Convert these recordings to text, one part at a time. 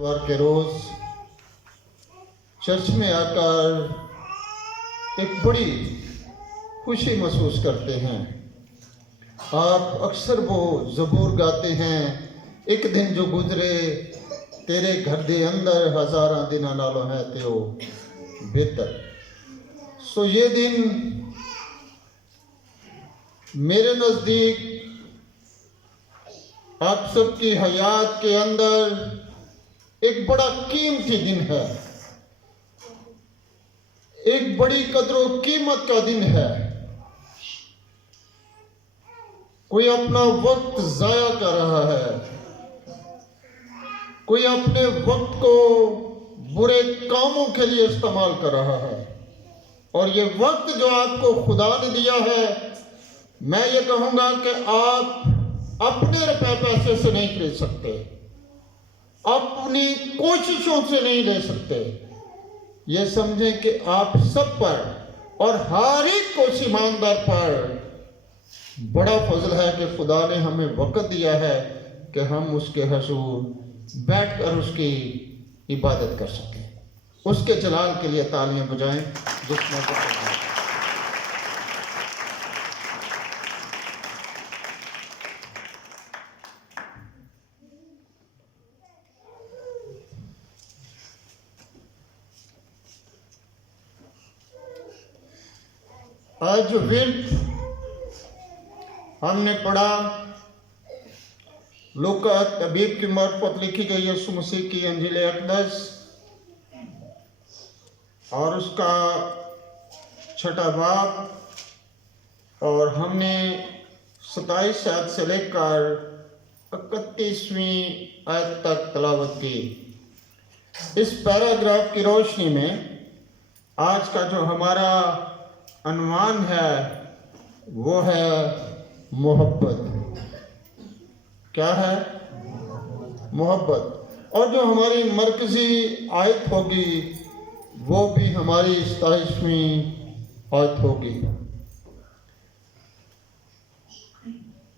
इतवार के रोज चर्च में आकर एक बड़ी खुशी महसूस करते हैं। आप अक्सर वो ज़बूर गाते हैं, एक दिन जो गुजरे तेरे घर दे अंदर हज़ारां दिनां नालों है त्यो बेहतर। सो ये दिन मेरे नज़दीक आप सबकी हयात के अंदर एक बड़ा कीमती दिन है, एक बड़ी कदर कीमत का दिन है। कोई अपना वक्त जाया कर रहा है, कोई अपने वक्त को बुरे कामों के लिए इस्तेमाल कर रहा है। और ये वक्त जो आपको खुदा ने दिया है, मैं ये कहूँगा कि आप अपने रुपए पैसे से नहीं खरीद सकते, अपनी कोशिशों से नहीं ले सकते। ये समझें कि आप सब पर और हर एक को ईमानदार पर बड़ा फजल है कि खुदा ने हमें वक्त दिया है कि हम उसके हुजूर बैठकर उसकी इबादत कर सकें। उसके जलाल के लिए तालियां बजाएं। जिसमें आज जो विर्द हमने पढ़ा लूका तबीब की मार्फत लिखी गई यीशु मसीह की इंजील अक़दस और उसका 6 बाब, और हमने 27 आयत से लेकर 31वीं आयत तक तलावत की। इस पैराग्राफ की रोशनी में आज का जो हमारा अनुमान है वो है मोहब्बत। क्या है? मोहब्बत। और जो हमारी मरकजी आयत होगी वो भी हमारी 27वीं आयत होगी।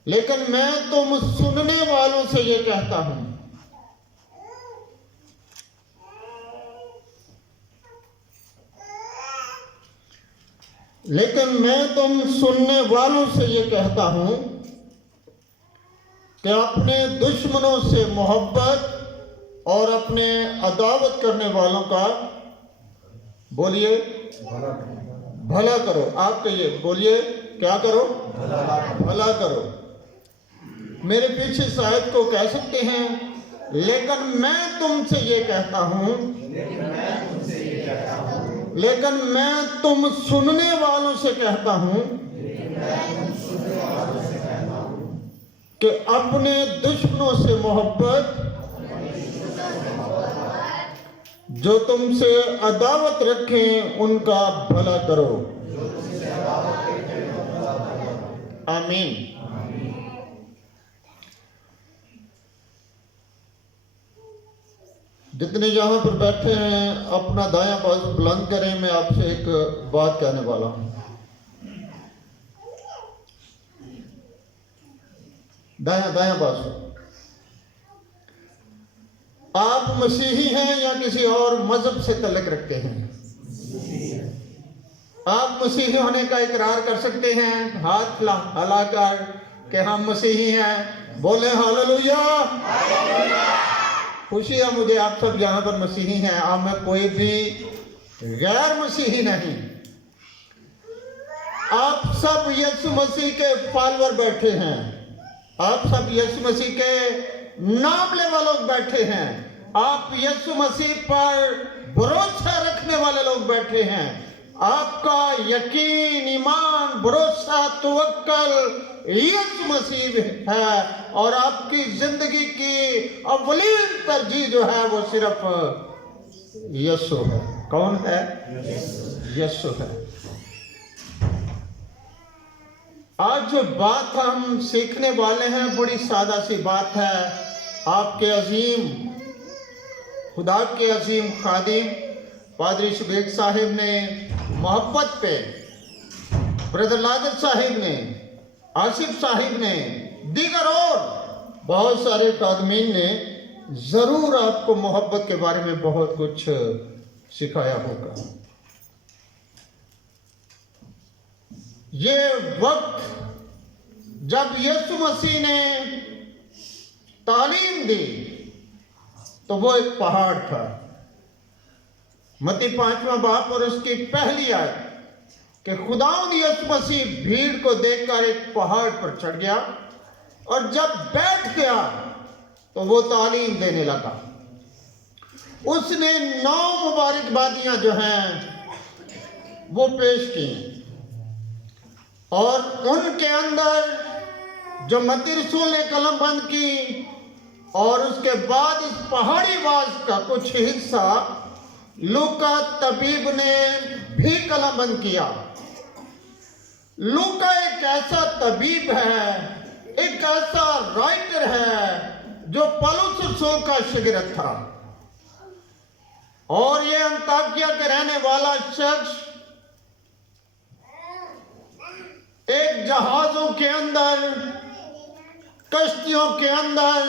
लेकिन मैं तुम सुनने वालों से ये कहता हूं, लेकिन मैं तुम सुनने वालों से ये कहता हूं कि अपने दुश्मनों से मोहब्बत और अपने अदावत करने वालों का बोलिए भला करो। आप कहिए, बोलिए क्या करो? भला करो। मेरे पीछे शायद को कह सकते हैं, लेकिन मैं तुमसे ये कहता हूं, लेकिन मैं तुम सुनने वालों से कहता हूं कि अपने दुश्मनों से मोहब्बत, जो तुमसे अदावत रखें उनका भला करो। आमीन। जितने यहाँ पर बैठे हैं अपना दायां बाजू बुलंद करें। मैं आपसे एक बात कहने वाला हूं। दायां बाजू। आप मसीही हैं या किसी और मजहब से तल्लुक रखते हैं? आप मसीही होने का इकरार कर सकते हैं हाथ हिलाकर कि हम मसीही हैं। बोले हालेलुया। खुशी है मुझे आप सब यहाँ पर मसीही हैं। आप में कोई भी गैर मसीही नहीं। आप सब यीशु मसीह के फॉलोअर बैठे हैं। आप सब यीशु मसीह के नाम लेने वाले लोग बैठे हैं। आप यीशु मसीह पर भरोसा रखने वाले लोग बैठे हैं। आपका यकीन, ईमान, भरोसा, तवक्कल यीशु मसीह है। और आपकी जिंदगी की अव्वलीन तरजीह जो है वो सिर्फ यीशु है। कौन है? यीशु है। आज जो बात हम सीखने वाले हैं बड़ी सादा सी बात है। आपके अजीम, खुदा के अजीम खादिम पादरी शबीर साहिब ने मोहब्बत पे, ब्रदर लादर साहिब ने, आसिफ साहिब ने, दीगर और बहुत सारे कादमीन ने जरूर आपको मोहब्बत के बारे में बहुत कुछ सिखाया होगा। ये वक्त जब यीशु मसीह ने तालीम दी तो वो एक पहाड़ था। मत्ती 5वां बाब और उसकी पहली आयत कि खुदावंद यीशु मसीह भीड़ को देखकर एक पहाड़ पर चढ़ गया और जब बैठ गया तो वो तालीम देने लगा। उसने 9 मुबारकबादियां जो हैं वो पेश की और उनके अंदर जो मत्ती रसूल ने कलमबंद की और उसके बाद इस पहाड़ी वाज का कुछ हिस्सा लूका तबीब ने भी कलमबंद किया। लूका एक ऐसा तबीब है, एक ऐसा राइटर है जो पौलुस रसूल का शागिर्द था और ये अंताकिया के रहने वाला शख्स एक जहाजों के अंदर, कश्तियों के अंदर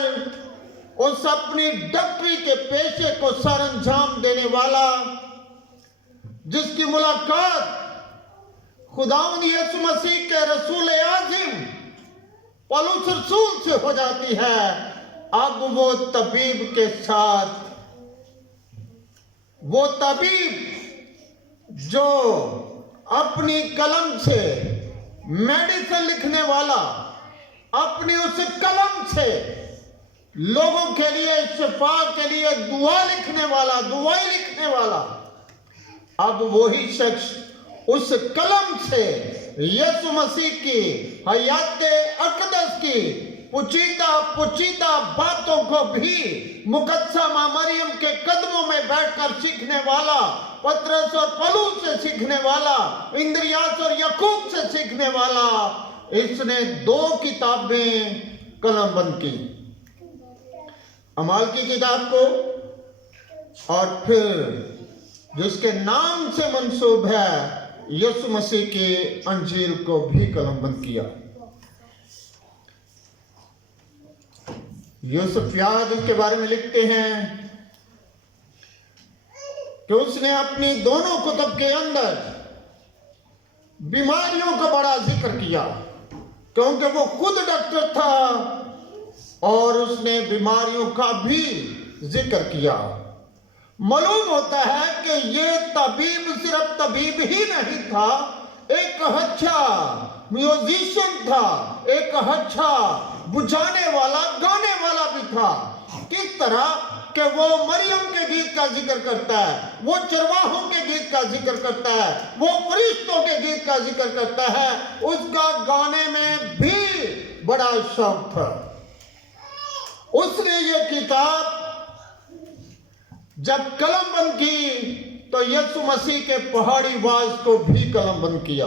उस अपनी डॉक्टरी के पेशे को सरअंजाम देने वाला, जिसकी मुलाकात खुदावंद यीशु मसीह के रसूल आज़िम पौलुस रसूल से हो जाती है। अब वो तबीब के साथ, वो तबीब जो अपनी कलम से मेडिसिन लिखने वाला, अपनी उस कलम से लोगों के लिए, शिफा के लिए दुआ लिखने वाला, दुआएं लिखने वाला, अब वही शख्स उस कलम से यीशु मसीह की हयात अक़दस की पुचीदा बातों को भी मुकद्दसा मां मरियम के कदमों में बैठकर सीखने वाला, पतरस और पौलुस से सीखने वाला, इंद्रियास और याकूब से सीखने वाला, इसने 2 किताबें कलमबंद की, अमाल की किताब को और फिर जिसके नाम से मंसूब है यीशु मसीह की अंजील को भी कलमबंद किया। यूसुफ याद उसके बारे में लिखते हैं कि उसने अपनी दोनों कुतुब के अंदर बीमारियों का बड़ा जिक्र किया, क्योंकि वो खुद डॉक्टर था और उसने बीमारियों का भी जिक्र किया। मालूम होता है कि ये तबीब सिर्फ तबीब ही नहीं था, एक अच्छा म्यूजिशियन था, एक अच्छा बुझाने वाला, गाने वाला भी था। किस तरह कि वो मरियम के गीत का जिक्र करता है, वो चरवाहों के गीत का जिक्र करता है, वो फरिश्तों के गीत का जिक्र करता है, उसका गाने में भी बड़ा शौक था। उसने ये किताब जब कलमबंद की तो यीशु मसीह के पहाड़ी वाज को भी कलमबंद किया।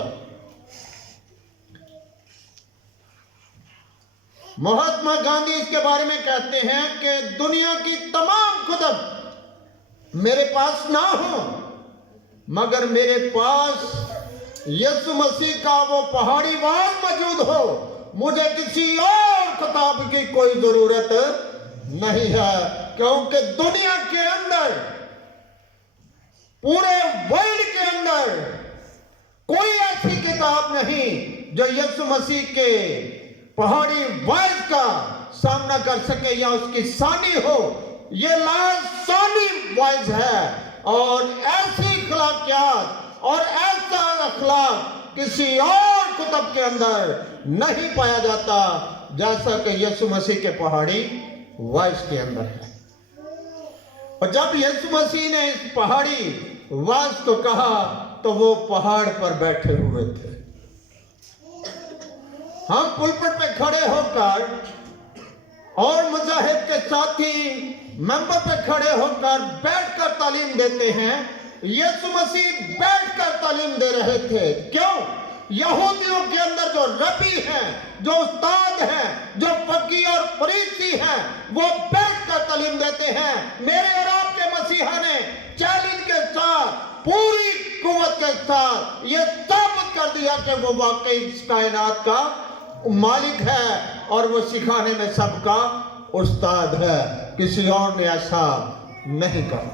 महात्मा गांधी इसके बारे में कहते हैं कि दुनिया की तमाम कुतुब मेरे पास ना हो, मगर मेरे पास यीशु मसीह का वो पहाड़ी वाज मौजूद हो, मुझे किसी और किताब की कोई जरूरत नहीं है, क्योंकि दुनिया के अंदर, पूरे वर्ल्ड के अंदर कोई ऐसी किताब नहीं जो यीशु मसीह के पहाड़ी वाज का सामना कर सके या उसकी सानी हो। ये लासानी वाज है और ऐसी अखलाकियात और ऐसा अखलाक किसी और कुतुब के अंदर नहीं पाया जाता जैसा कि यीशु मसीह के पहाड़ी वाज के अंदर है। और जब यीशु मसीह ने इस पहाड़ी वाज को कहा तो वो पहाड़ पर बैठे हुए थे। हम पुलपिट पे खड़े होकर और मुजाहिद के साथी मेंबर पे खड़े होकर बैठकर तालीम देते हैं। यीशु मसीह बैठकर तालीम दे रहे थे। क्यों? यहूदियों के अंदर जो रबी हैं, जो उस्ताद हैं, जो फकी और फरीसी हैं, वो बैठकर तालीम देते हैं। मेरे और आपके मसीहा ने चैलेंज के साथ, पूरी कुव्वत के साथ ये साबित कर दिया कि वो वाकई इस कायनात का मालिक है और वो सिखाने में सबका उस्ताद है, किसी और ने ऐसा नहीं कहा।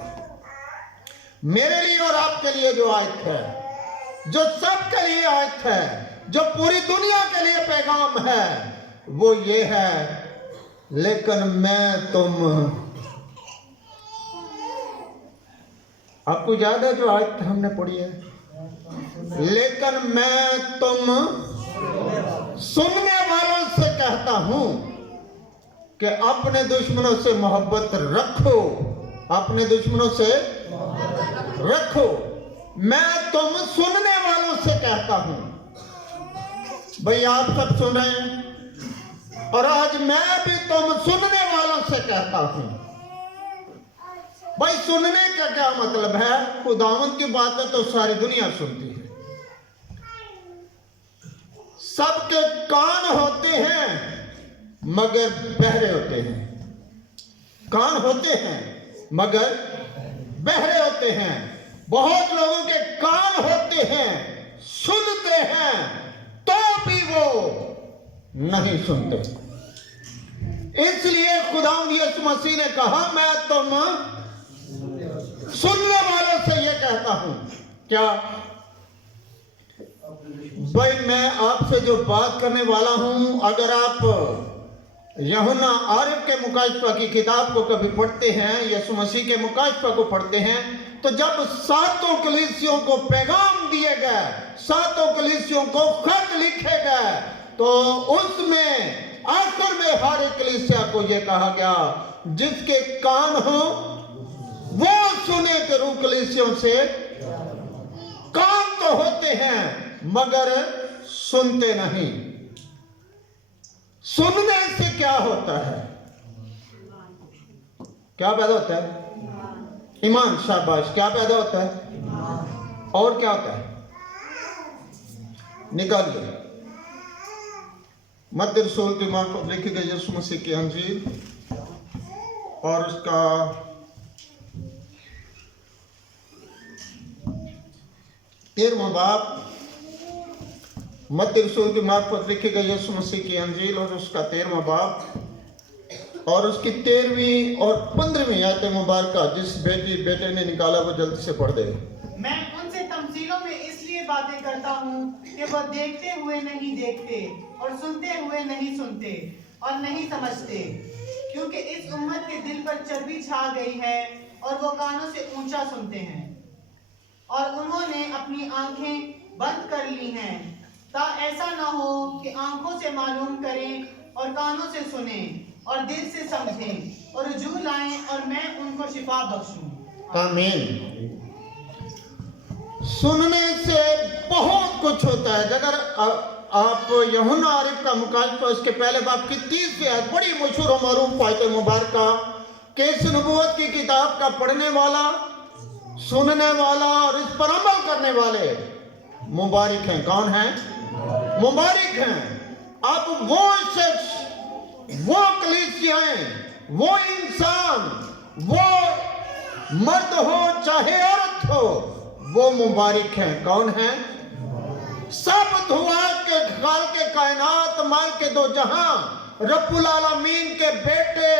मेरे लिए और आपके लिए जो आयत है, जो सबके लिए आयत है, जो पूरी दुनिया के लिए पैगाम है, वो ये है, लेकिन मैं तुम, आपको याद है जो आयत हमने पढ़ी है, लेकिन मैं तुम सुनने वालों से कहता हूं कि अपने दुश्मनों से मोहब्बत रखो, अपने दुश्मनों से रखो। मैं तुम सुनने वालों से कहता हूं। भाई आप सब सुन रहे हैं, और आज मैं भी तुम सुनने वालों से कहता हूं। भाई सुनने का क्या मतलब है? खुदावंद की बातें तो सारी दुनिया सुनती है, सबके कान होते हैं मगर बहरे होते हैं, कान होते हैं मगर बहरे होते हैं। बहुत लोगों के कान होते हैं, सुनते हैं, तो भी वो नहीं सुनते। इसलिए खुदावंद यीशु मसीह ने कहा, मैं तुम सुनने वालों से ये कहता हूं। क्या भाई मैं आपसे जो बात करने वाला हूं, अगर आप यूहन्ना आरिफ के मुकाशफा की किताब को कभी पढ़ते हैं, यीशु मसीह के मुकाशफा को पढ़ते हैं, तो जब सातों कलीसियों को पैगाम दिए गए, सातों कलीसियों को खत लिखे गए, तो उसमें आखिर में हर एक कलीसिया को यह कहा गया, जिसके कान हो वो सुने। के रूह कलीसियों से कान तो होते हैं मगर सुनते नहीं। सुनने से क्या होता है? क्या पैदा होता है? ईमान। शाबाश। क्या पैदा होता है? और क्या होता है? निकालिए मत्ती रसूल की मार्फत लिखी गई यीशु मसीह की अंजील और उसका 13वां बाब। मत्ती रसूल की मार्फत लिखी गई यीशु मसीह की अंजील और उसका 13वां बाब और उसकी 13वीं और 15वीं आयत मुबारका। जिस बेटे ने निकाला वो जल्दी से पढ़ दे। मैं उनसे तमसीलों में इसलिए बातें करता हूँ कि वह देखते हुए नहीं देखते और सुनते हुए नहीं सुनते और नहीं समझते, क्योंकि इस उम्मत के दिल पर चर्बी छा गई है और वो कानों से ऊंचा सुनते हैं और उन्होंने अपनी आंखें बंद कर ली हैं, ता ऐसा न हो कि आंखों से मालूम करें और कानों से सुनें और दिल से समझें और रुजू लाएं और मैं उनको शिफा बख्शूं। आमीन। सुनने से बहुत कुछ होता है। अगर आप यूहन्ना आरिफ का मुकाशफा इसके पहले बाब की 30वीं आयत, बड़ी मशहूर और मारूफ आयत मुबारका कि इस नबूवत की किताब का पढ़ने वाला, सुनने वाला और इस पर अमल करने वाले मुबारक हैं। कौन है? मुबारक हैं। अब वो शख्स, वो कलीसियाएं, वो इंसान, वो मर्द हो चाहे औरत हो, वो मुबारक हैं। कौन है? सब दुआ के खाल के कायनात माल के दो जहां रब्बुल आलमीन के बेटे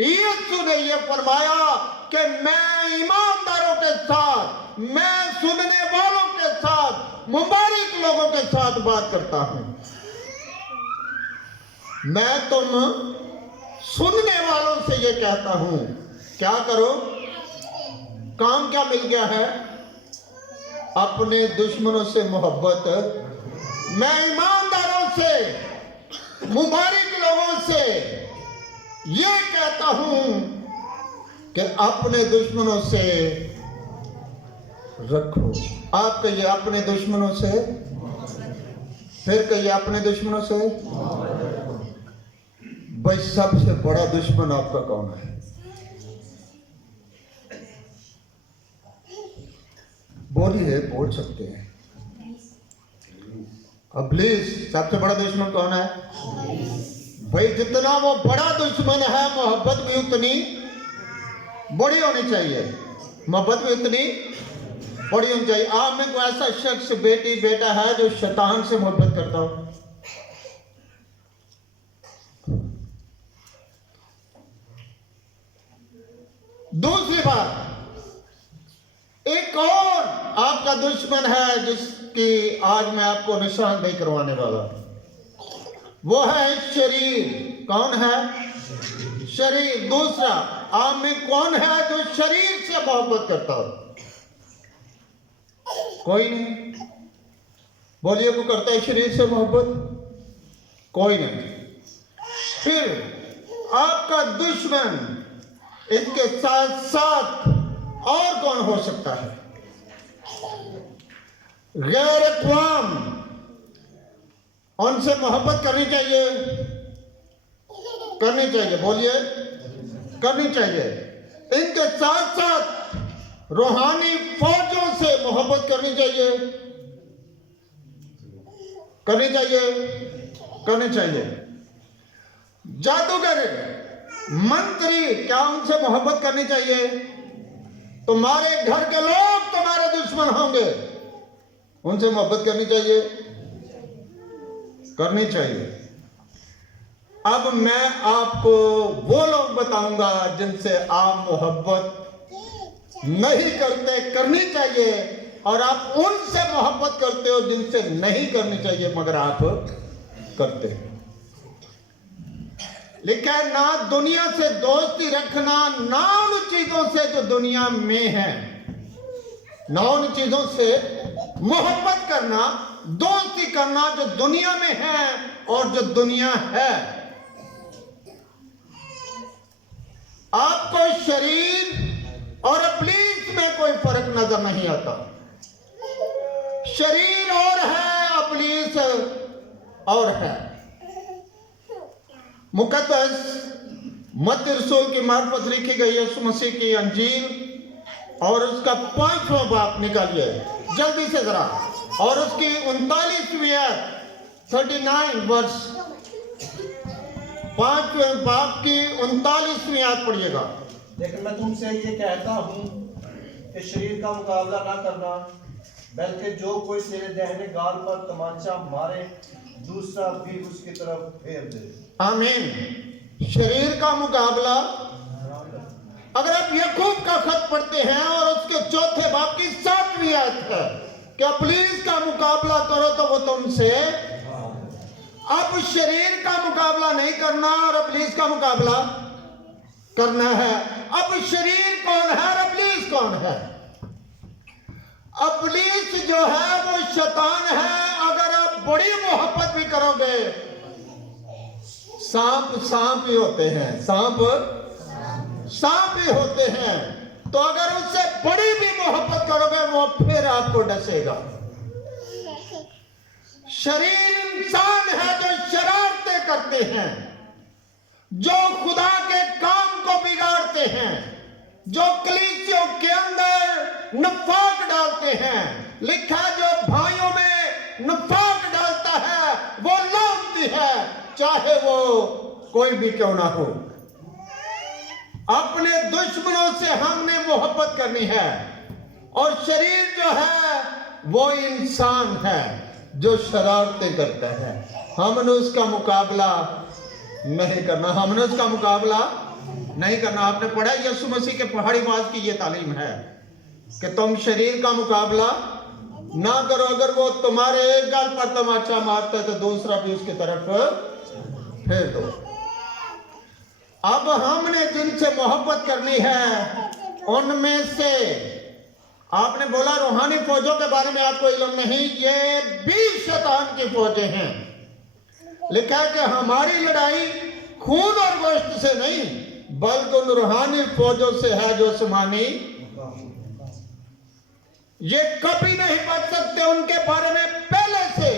यीशु ने ये फरमाया कि मैं ईमानदारों के साथ, मैं सुनने वालों के साथ, मुबारक लोगों के साथ बात करता हूं। मैं तुम सुनने वालों से ये कहता हूं, क्या करो? काम क्या मिल गया है? अपने दुश्मनों से मोहब्बत। मैं ईमानदारों से, मुबारक लोगों से ये कहता हूं कि अपने दुश्मनों से रखो। आप कहिए अपने दुश्मनों से, फिर कहिए अपने दुश्मनों से। भाई सबसे बड़ा दुश्मन आपका कौन है? बोलिए, बोल सकते हैं। इब्लीस सबसे बड़ा दुश्मन कौन है? भाई जितना वो बड़ा दुश्मन है, मोहब्बत भी उतनी बड़ी होनी चाहिए। मोहब्बत भी उतनी बड़ी होनी चाहिए। आप में कोई ऐसा शख्स, बेटी, बेटा है जो शैतान से मोहब्बत करता हो? दूसरी बात, एक और आपका दुश्मन है जिसकी आज मैं आपको निशानदेही करवाने वाला हूं, वो है शरीर। कौन है? शरीर। दूसरा, आप में कौन है जो शरीर से मोहब्बत करता हो? कोई नहीं। बोलिए, को करता है शरीर से मोहब्बत? कोई नहीं। फिर आपका दुश्मन, इसके साथ साथ और कौन हो सकता है? गैर अक़वाम, उनसे मोहब्बत करनी चाहिए? करनी चाहिए। बोलिए, करनी चाहिए। इनके साथ साथ रूहानी फौजों से मोहब्बत करनी चाहिए? करनी चाहिए? करनी चाहिए। जादूगर, मंत्री, क्या उनसे मोहब्बत करनी चाहिए? तुम्हारे घर के लोग तुम्हारे दुश्मन होंगे, उनसे मोहब्बत करनी चाहिए? करनी चाहिए। अब मैं आपको वो लोग बताऊंगा जिनसे आप मोहब्बत नहीं करते, करनी चाहिए, और आप उनसे मोहब्बत करते हो जिनसे नहीं करनी चाहिए मगर आप करते हो। लिखा है, ना दुनिया से दोस्ती रखना, ना उन चीजों से जो दुनिया में है। ना उन चीजों से मोहब्बत करना, दोस्ती करना जो दुनिया में है और जो दुनिया है। आपको शरीर और इब्लीस में कोई फर्क नजर नहीं आता। शरीर और है, इब्लीस और है। मुकद्दस मत्ती रसूल की मार्फत लिखी गई यीशु मसीह की अंजील और उसका 5वां बाब निकालिए जल्दी से जरा, और उसकी 39वीं आयत 39 वर्ष, 5वें बाब की 39वीं आयत पढ़िएगा। लेकिन मैं तुमसे ये कहता हूँ कि शरीर का मुकाबला ना करना, बल्कि जो कोई तेरे दाहिने गाल पर तमाचा मारे दूसरा भी उसकी तरफ फेर दे। आमीन। शरीर का मुकाबला, अगर आप याकूब का खत पढ़ते हैं और उसके 4थे बाब की 7वीं आयत है कि इब्लीस का मुकाबला करो तो वो तुमसे, अब शरीर का मुकाबला नहीं करना और इब्लीस का मुकाबला करना है। अब शरीर कौन है और इब्लीस कौन है? इब्लीस जो है वो शैतान है। अगर आप बड़ी मोहब्बत भी करोगे, सांप सांप ही होते हैं, सांप सांप ही होते हैं, तो अगर उससे बड़ी भी मोहब्बत करोगे वो फिर आपको डसेगा। शरीर इंसान है जो शरारतें करते हैं, जो खुदा के काम को बिगाड़ते हैं, जो कलीसियों के अंदर नफाक डालते हैं। लिखा, जो भाइयों में नफाक डालता है वो लानती है, चाहे वो कोई भी क्यों ना हो। अपने दुश्मनों से हमने मोहब्बत करनी है, और शरीर जो है वो इंसान है जो शरारतें करता है। हमने उसका मुकाबला नहीं करना, हमने उसका मुकाबला नहीं करना। आपने पढ़ा, यीशु मसीह के पहाड़ी वाज की ये तालीम है कि तुम शरीर का मुकाबला ना करो। अगर वो तुम्हारे एक गाल पर तमाचा मारता है तो दूसरा भी उसकी तरफ फेर दो। अब हमने जिनसे मोहब्बत करनी है उनमें से, आपने बोला रूहानी फौजों के बारे में आपको इल्म नहीं, ये भी शैतान की फौजें हैं। लिखा है कि हमारी लड़ाई खून और गोश्त से नहीं बल्कि उन रूहानी फौजों से है जो आसमानी, ये कभी नहीं बच सकते। उनके बारे में पहले से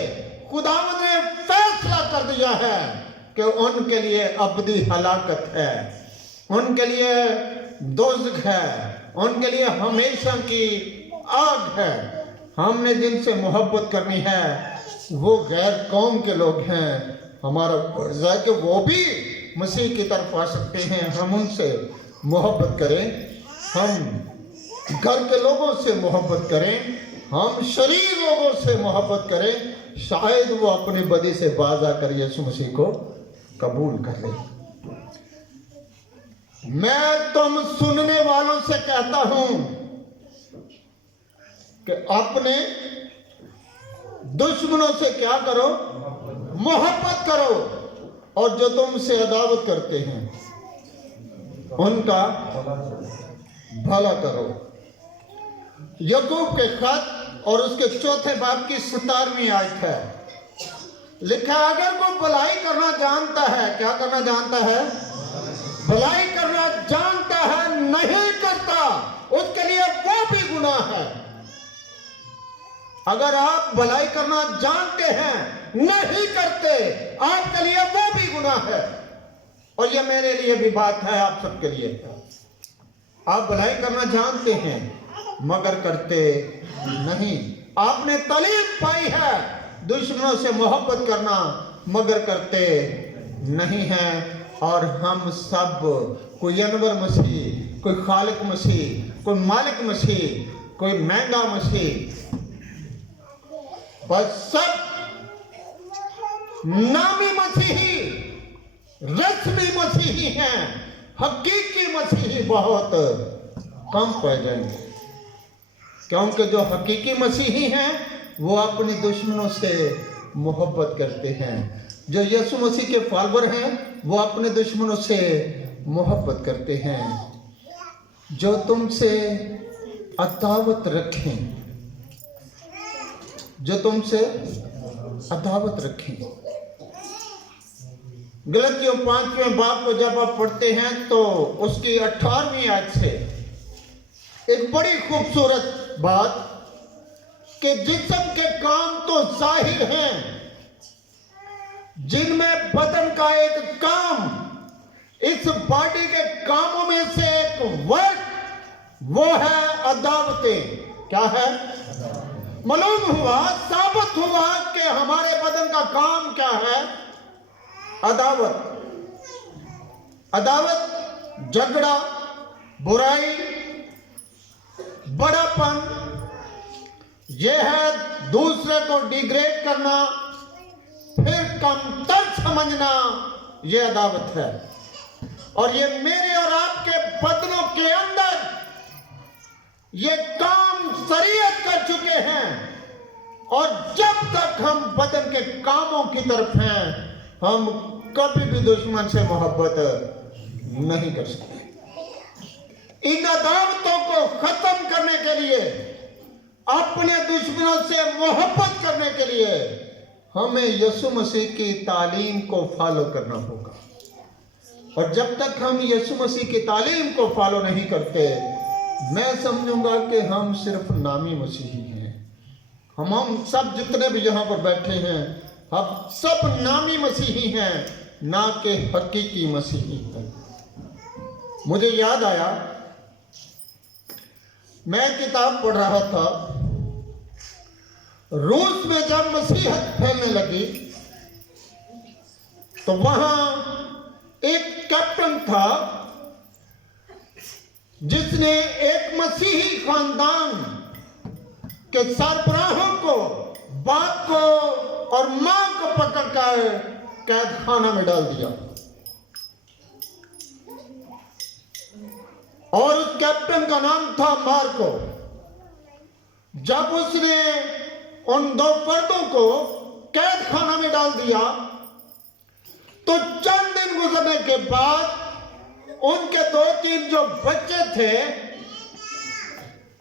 खुदावंद ने फैसला कर दिया है कि उनके लिए अबदी हलाकत है, उनके लिए दोज़ख है, उनके लिए हमेशा की आग है। हमने जिनसे मोहब्बत करनी है वो गैर कौम के लोग हैं। हमारा फर्ज है कि वो भी मसीह की तरफ आ सकते हैं, हम उनसे मोहब्बत करें, हम घर के लोगों से मोहब्बत करें, हम शरीर लोगों से मोहब्बत करें। शायद वो अपनी बदी से बाज आकर यीशु मसीह को कबूल कर ले। मैं तुम सुनने वालों से कहता हूं कि अपने दुश्मनों से क्या करो, मोहब्बत करो, और जो तुमसे अदावत करते हैं उनका भला करो। याकूब के खत और उसके चौथे बाब की 17वीं आयत है, लिखा अगर कोई भलाई करना जानता है, क्या करना जानता है, भलाई करना जानता है, नहीं करता, उसके लिए वो भी गुनाह है। अगर आप भलाई करना जानते हैं, नहीं करते, आपके लिए वो भी गुनाह है। और ये मेरे लिए भी बात है, आप सबके लिए। आप भलाई करना जानते हैं मगर करते नहीं। आपने तालीम पाई है दुश्मनों से मोहब्बत करना, मगर करते नहीं हैं। और हम सब, कोई अनवर मसीह, कोई खालिक मसीह, कोई मालिक मसीह, कोई महंगा मसीह, बस सब नामी मसीही, रस्मी मसीही हैं। हकीकी मसीही बहुत कम पाए जाएंगे, क्योंकि जो हकीकी मसीही हैं वो अपने दुश्मनों से मोहब्बत करते हैं। जो यीशु मसीह के फॉलोअर हैं वो अपने दुश्मनों से मोहब्बत करते हैं। जो तुमसे अदावत रखें, जो तुमसे अदावत रखें। गलतियों 5वें बाब को जब आप पढ़ते हैं तो उसकी 18वीं आयत से एक बड़ी खूबसूरत बात कि जिस्म के काम तो जाहिर हैं, जिनमें बदन का एक काम, इस बॉडी के कामों में से एक वर्क, वो है अदावतें। क्या है? मालूम हुआ, साबित हुआ कि हमारे बदन का काम क्या है? अदावत। अदावत, झगड़ा, बुराई, बड़ापन, यह है दूसरे को डिग्रेड करना, फिर कमतर समझना, यह अदावत है। और ये मेरे और आपके बदनों के अंदर ये काम शरीयत कर चुके हैं। और जब तक हम बदन के कामों की तरफ हैं, हम कभी भी दुश्मन से मोहब्बत नहीं कर सकते। इन अदावतों को खत्म करने के लिए, अपने दुश्मनों से मोहब्बत करने के लिए हमें यीशु मसीह की तालीम को फॉलो करना होगा। और जब तक हम यीशु मसीह की तालीम को फॉलो नहीं करते, मैं समझूंगा कि हम सिर्फ नामी मसीही हैं। हम सब जितने भी यहाँ पर बैठे हैं, हम सब नामी मसीही हैं, ना कि हकीकी मसीही हैं। मुझे याद आया, मैं किताब पढ़ रहा था, रूस में जब मसीहत फैलने लगी तो वहां एक कैप्टन था जिसने एक मसीही खानदान के सरबराहों को, बाप को और मां को पकड़कर कैद खाना में डाल दिया। और उस कैप्टन का नाम था मार्को। जब उसने उन दो फर्दों को कैद खाना में डाल दिया तो चंद दिन गुजरने के बाद उनके 2-3 जो बच्चे थे,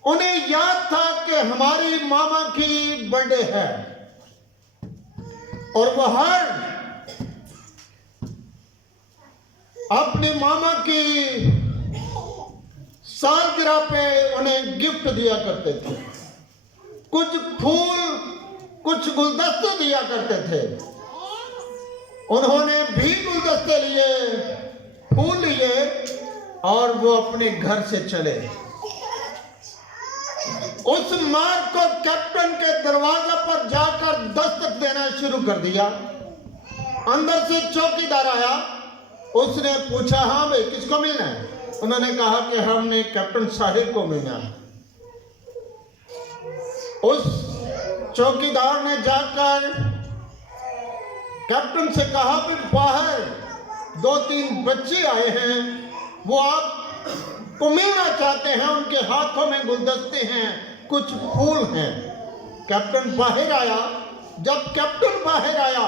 उन्हें याद था कि हमारी मामा की बर्थडे है और वह हर अपनी मामा की सालगिरह पे उन्हें गिफ्ट दिया करते थे। कुछ फूल, कुछ गुलदस्ते दिया करते थे। उन्होंने भी गुलदस्ते लिए, फूल लिए और वो अपने घर से चले। उस मार्को कैप्टन के दरवाजे पर जाकर दस्तक देना शुरू कर दिया। अंदर से चौकीदार आया, उसने पूछा, हाँ भाई किसको मिलना है? उन्होंने कहा कि हमने कैप्टन साहिब को मिलना है। उस चौकीदार ने जाकर कैप्टन से कहा कि बाहर 2-3 बच्चे आए हैं वो आप को मिलना चाहते हैं, उनके हाथों में गुलदस्ते हैं, कुछ फूल हैं। कैप्टन बाहर आया। जब कैप्टन बाहर आया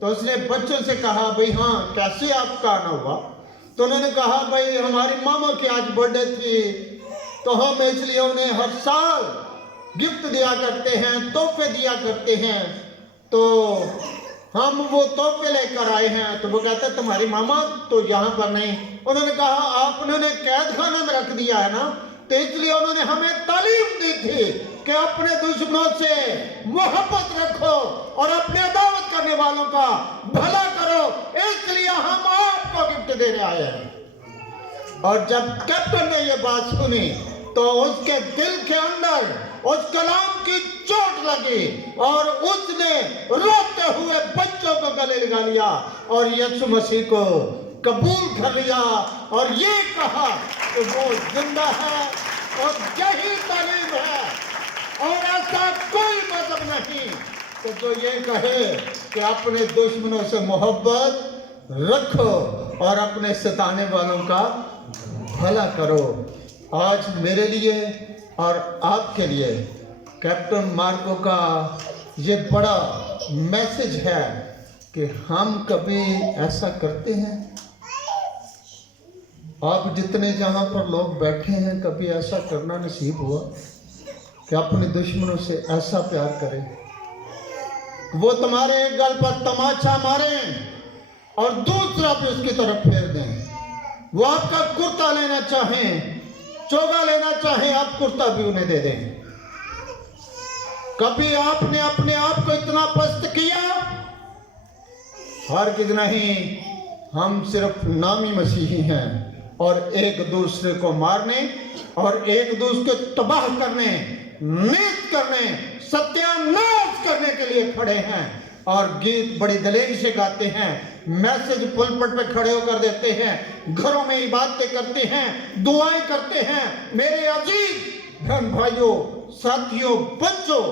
तो उसने बच्चों से कहा, भाई हाँ कैसे आपका आना हुआ? तो उन्होंने कहा, भाई हमारी मामा की आज बर्थडे थी, तो हम इसलिए उन्हें हर साल गिफ्ट दिया करते हैं, तोहफे दिया करते हैं, तो हम वो तोहफे लेकर आए हैं। तो वो कहता है, तुम्हारी मामा तो यहाँ पर नहीं। उन्होंने कहा, आपने उन्हें कैद खाने में रख दिया है ना, तो इसलिए उन्होंने हमें तालीम दी थी कि अपने दुश्मनों से मोहब्बत रखो और अपने अदावत करने वालों का भला करो, इसलिए हम आपको गिफ्ट देने आए हैं। और जब कैप्टन ने ये बात सुनी तो उसके दिल के अंदर उस कलाम की चोट लगी और उसने रोते हुए बच्चों को गले लगा लिया और यीशु मसीह को कबूल कर लिया और ये कहा कि वो जिंदा है और यही तालीम है और ऐसा कोई मजहब नहीं कि जो ये कहे कि अपने दुश्मनों से मोहब्बत रखो और अपने सताने वालों का भला करो। आज मेरे लिए और आपके लिए कैप्टन मार्को का ये बड़ा मैसेज है कि हम कभी ऐसा करते हैं? आप जितने जहाँ पर लोग बैठे हैं, कभी ऐसा करना नसीब हुआ कि अपने दुश्मनों से ऐसा प्यार करें, वो तुम्हारे एक गल पर तमाचा मारें और दूसरा भी उसकी तरफ फेर दें। वो आपका कुर्ता लेना चाहें, चोगा लेना चाहे, आप कुर्ता भी उन्हें दे दें। कभी आपने अपने आप को इतना पस्त किया? हरगिज़ नहीं। हम सिर्फ नामी मसीही हैं और एक दूसरे को मारने और एक दूसरे को तबाह करने, नीच करने, सत्यानाश करने के लिए खड़े हैं और गीत बड़ी दलेरी से गाते हैं, मैसेज पुलपट पे खड़े होकर देते हैं, घरों में इबादतें करते हैं, दुआएं करते हैं। मेरे अजीज बहन भाइयों, साथियों, बच्चों,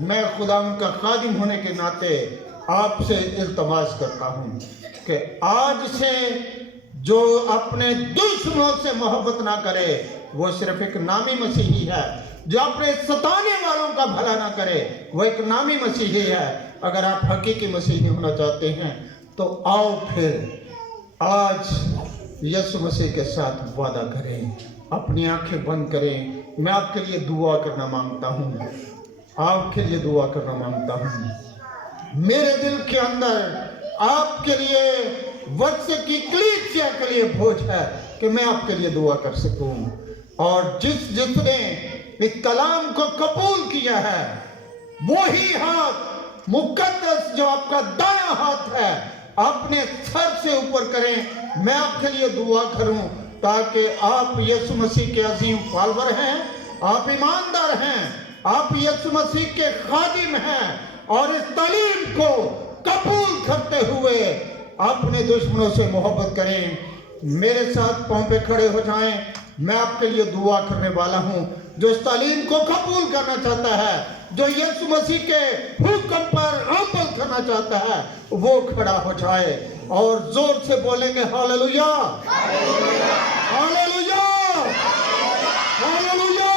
मैं खुदावंद का खादिम होने के नाते आपसे इल्तमास करता हूं कि आज से जो अपने दुश्मनों से मोहब्बत ना करे वो सिर्फ एक नामी मसीही है। जो अपने सताने वालों का भला ना करे वो एक नामी मसीही है। अगर आप हकीकी मसीही होना चाहते हैं तो आओ फिर आज यीशु मसीह के साथ वादा करें, अपनी आंखें बंद करें। मैं आपके लिए दुआ करना मांगता हूँ, आपके लिए दुआ करना मांगता हूँ। मेरे दिल के अंदर आपके लिए वर्ष की कलीसिया के लिए बोझ है कि मैं आपके लिए दुआ कर सकूं। और जिसने इस कलाम को कबूल किया है वही हाथ मुकद्दस जो आपका दायां हाथ है अपने सर से ऊपर करें। मैं आपके लिए दुआ करूं ताकि आप यीशु मसीह के अजीम फॉलोअर हैं, आप ईमानदार हैं, आप यीशु मसीह के खादिम हैं और इस तालीम को कबूल करते हुए अपने दुश्मनों से मोहब्बत करें। मेरे साथ पांव पे खड़े हो जाएं। मैं आपके लिए दुआ करने वाला हूं। जो इस तालीम को कबूल करना चाहता है, जो यीशु मसीह के हुक्म पर अमल करना चाहता है, वो खड़ा हो जाए और जोर से बोलेंगे हालेलुया, हालेलुया, हालेलुया।